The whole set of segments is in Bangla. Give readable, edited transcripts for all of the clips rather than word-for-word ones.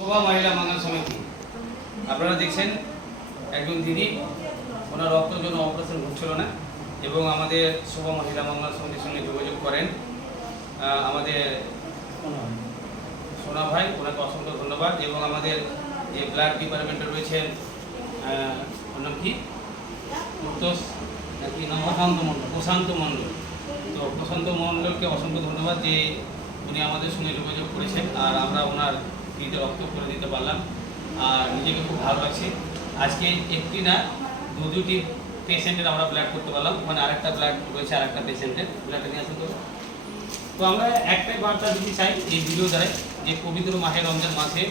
শোভা মহিলা মঙ্গল সমিতি আপনারা দেখছেন একজন দিদি ওনার রক্তের জন্য অপারেশন হচ্ছিল না এবং আমাদের শোভা মহিলা মঙ্গল সমিতির সঙ্গে যোগাযোগ করেন আমাদের সোনা ভাই, ওনাকে অসংখ্য ধন্যবাদ। এবং আমাদের যে ব্লাড ডিপার্টমেন্টে রয়েছেন ওর নাম কি নাকি প্রশান্ত মণ্ডল, তো প্রশান্ত মণ্ডলকে অসংখ্য ধন্যবাদ যে উনি আমাদের সঙ্গে যোগাযোগ করেছেন আর আমরা ওনার ফ্রিতে রক্ত করে দিতে পারলাম আর নিজেকে খুব ভালো লাগছে। আজকে একটি না দুটি পেশেন্টের আমরা ব্লাড করতে পারলাম, ওখানে আরেকটা ব্লাড রয়েছে আরেকটা পেশেন্টের ব্লাডটা নিয়ে আসতে। তো আমরা একটাই বার্তা দিতে চাই এই ভিডিও দ্বারাই যে পবিত্র মাহে রমজান মাসে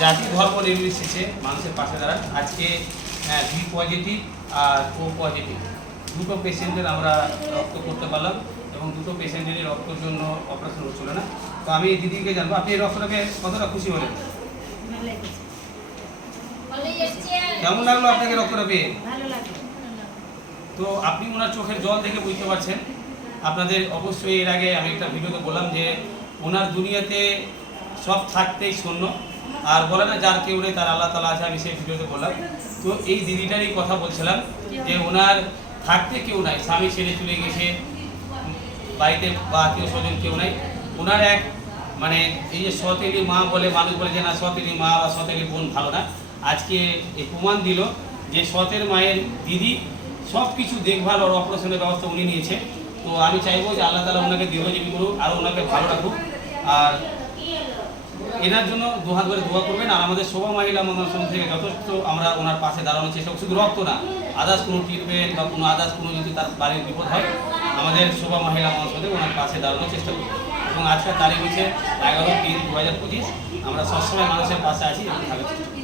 জাতি ধর্ম নির্বিশেষে মানুষের পাশে দাঁড়ান। আজকে বি পজিটিভ আর ও পজিটিভ দুটো পেশেন্টের আমরা রক্ত করতে পারলাম এবং দুটো পেশেন্টেরই রক্তের জন্য অপারেশন হচ্ছিল না। তো আমি এই দিদিকে জানবো আপনি এই রক্তটাকে কতটা খুশি হলেন, কেমন লাগলো আপনাকে রক্তটা পেয়ে? তো আপনি ওনার চোখের জল দেখে বুঝতে পারছেন। আপনাদের অবশ্যই এর আগে আমি একটা ভিডিওতে বললাম যে ওনার দুনিয়াতে সব থাকতেই শূন্য, আর বলে না যার কেউ নেই তার আল্লাহ তাআলা আছে, আমি সেই ভিডিওতে বললাম। তো এই দিদিটারই কথা বলছিলাম যে ওনার থাকতে কেউ নাই, স্বামী ছেড়ে চলে গেছে, বাড়িতে বা আত্মীয় স্বজন কেউ নাই। ওনার এক মানে এই যে সতেলি মা বলে মানুষ বলে যে না সতেলি মা বা সতেলি বোন ভালো না, আজকে এই প্রমাণ দিল যে সতের মায়ের দিদি সব কিছু দেখভাল আর অপারেশনের ব্যবস্থা উনি নিয়েছে। তো আমি চাইবো যে আল্লাহ তাআলা ওনাকে দীর্ঘজীবী করুক আর ওনাকে ভালো রাখুক, আর এনার জন্য দুহাত করে দোয়া করবেন। আর আমাদের শোভা মহিলা মঙ্গল সমিতি থেকে যথেষ্ট আমরা ওনার পাশে দাঁড়ানোর চেষ্টা করছি, শুধু রক্ত না আদার্স কোনো ট্রিটমেন্ট বা কোনো আদার্স কোনো যদি তার বাড়ির বিপদ হয় আমাদের শোভা মহিলা মঙ্গল সমিতি ওনার পাশে দাঁড়ানোর চেষ্টা করব। এবং আজকের তারিখ হচ্ছে 11/3/2025। আমরা সবসময় মানুষের পাশে আছি এবং থাকার চেষ্টা করি।